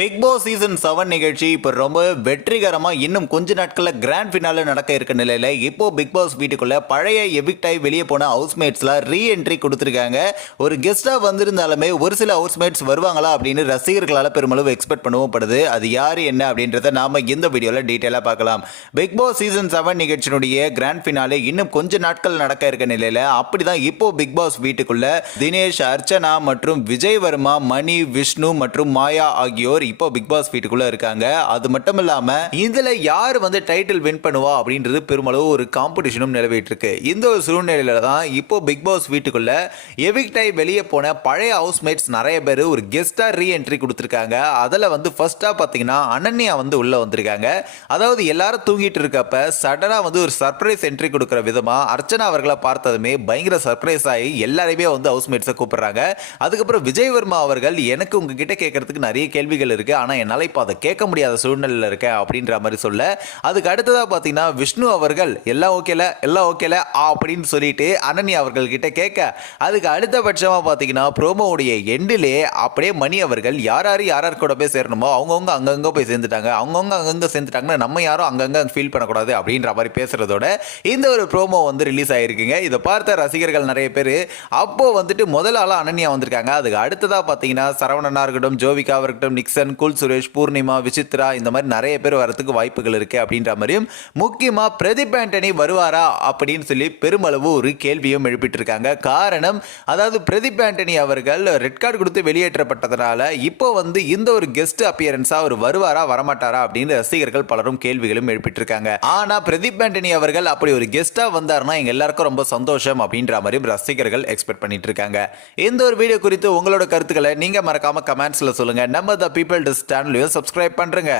Big pass season seven நிகழ்ச்சி இப்போ ரொம்ப வெற்றிகரமாக இன்னும் கொஞ்ச நாட்களில் கிராண்ட் ஃபினாலே நடக்க இருக்க நிலையில் இப்போ பிக் பாஸ் வீட்டுக்குள்ள பழைய எவிக்ட் வெளியே போன ஹவுஸ்மேட்ஸ்லாம் ரீ என்ட்ரி கொடுத்துருக்காங்க. ஒரு கெஸ்ட்டாக வந்திருந்தாலுமே ஒரு சில ஹவுஸ்மேட்ஸ் வருவாங்களா அப்படின்னு ரசிகர்களால் பெருமளவு எக்ஸ்பெக்ட் பண்ணவும் படுது. அது யார் என்ன அப்படின்றத நாம இந்த வீடியோவில் டீட்டெயிலாக பார்க்கலாம். பிக் பாஸ் சீசன் செவன் நிகழ்ச்சியினுடைய கிராண்ட் ஃபினாலே இன்னும் கொஞ்ச நாட்கள் நடக்க இருக்க நிலையில் அப்படி தான் இப்போ பிக் பாஸ் வீட்டுக்குள்ள தினேஷ் அர்ச்சனா மற்றும் விஜய் வர்மா மணி விஷ்ணு மற்றும் மாயா ஆகியோர் இப்போ பிக் பாஸ் வீட்டுக்குள்ள இருக்காங்க. அது மட்டும் இல்லாம இதுல யார் வந்து டைட்டில் வின் பண்ணுவா அப்படின்றது பெருமளவு ஒரு காம்படிஷனும் நிலவிட்டு இருக்கு இந்த ஒரு சூழ்நிலையில தான் இப்போ பிக் பாஸ் வீட்டுக்குள்ள எவிக்டாய் வெளியே போன பழைய ஹவுஸ்மேட்ஸ் நிறைய பேர் ஒரு கெஸ்டா ரீ என்ட்ரி கொடுத்துருக்காங்க. அதில் வந்து ஃபர்ஸ்டா பார்த்தீங்கன்னா அனன்யா வந்து உள்ள வந்திருக்காங்க. அதாவது எல்லாரும் தூங்கிட்டு இருக்கப்ப சடனாக வந்து ஒரு சர்ப்ரைஸ் என்ட்ரி கொடுக்குற விதமா அர்ச்சனா அவர்களை பார்த்ததுமே பயங்கர சர்ப்ரைஸ் ஆகி எல்லாரையுமே வந்து ஹவுஸ்மேட்ஸை கூப்பிடுறாங்க. அதுக்கப்புறம் விஜய் வர்மா அவர்கள் எனக்கு உங்ககிட்ட கேட்கறதுக்கு நிறைய கேள்விகள் இருக்கு. ஆனால் என்னால் இப்போ அதை கேட்க முடியாத சூழ்நிலையில் இருக்கேன் அப்படின்ற மாதிரி சொல்ல. அதுக்கு அடுத்ததாக பார்த்தீங்கன்னா விஷ்ணு அவர்கள் எல்லாம் ஓகேல எல்லாம் ஓகேல அப்படின்னு சொல்லிட்டு அனன்யா அவர்கள் கிட்ட கேட்க. அதுக்கு அடுத்தபட்சமாக பார்த்தீங்கன்னா ப்ரோமோவுடைய எண்டிலே அப்படியே மணி அவர்கள் யார் யார் யார் யார் கூட போய் சேரணுமோ அவங்கவுங்க அங்கங்கே போய் சேர்ந்துட்டாங்க. அவங்கவுங்க அங்கங்கே சேர்ந்துட்டாங்கன்னா நம்ம யாரும் அங்கங்கே ஃபீல் பண்ணக்கூடாது அப்படின்ற மாதிரி பேசுறதோட இந்த ஒரு ப்ரோமோ வந்து ரிலீஸ் ஆகிருக்குங்க இதை பார்த்த ரசிகர்கள் நிறைய பேர் அப்போ வந்துட்டு முதல் ஆளாக அனன்யா வந்திருக்காங்க. அதுக்கு அடுத்ததாக பார்த்தீங்கன்னா சரவணனாக இருக்கட்டும் ஜோவிகா இருக்கட்டும் நிக்சன் குல் சுரேஷ் பூர்ணிமா விசித்ரா இந்த மாதிரி நிறைய பேர் வரத்துக்கு வாய்ப்புகள் இருக்கு அப்படின்ற மாதிரியும் முக்கியமாக பிரதீப் ஆண்டனி வருவாரா அப்படின்னு சொல்லி பெருமளவு ஒரு கேள்வியும் எழுப்பிட்டு இருக்காங்க காரணம் அதாவது பிரதீப் ஆண்டனி அவர்கள் ரெட் கார்டு கொடுத்து வெளியேற்றப்பட்டதுனால இப்போ வந்து இந்த ஒரு கெஸ்ட் அப்பியரன்ஸா அவர் வருவாரா வரமாட்டாரா அப்படின்னு ரசிகர்கள் பலரும் கேள்விகளும் எழுப்பிட்டு இருக்காங்க ஆனா பிரதீப் ஆண்டனி அவர்கள் அப்படி ஒரு கெஸ்டா வந்தாருன்னா எங்க எல்லாருக்கும் ரொம்ப சந்தோஷம் அப்படின்ற மாதிரியும் ரசிகர்கள் எக்ஸ்பெக்ட் பண்ணிட்டு இருக்காங்க இந்த ஒரு வீடியோ குறித்து உங்களோட கருத்துக்களை நீங்க மறக்காம கமெண்ட்ஸ்ல சொல்லுங்க. நம்ம த டிஸ் சேனலையும் சப்ஸ்கிரைப் பண்றேங்க.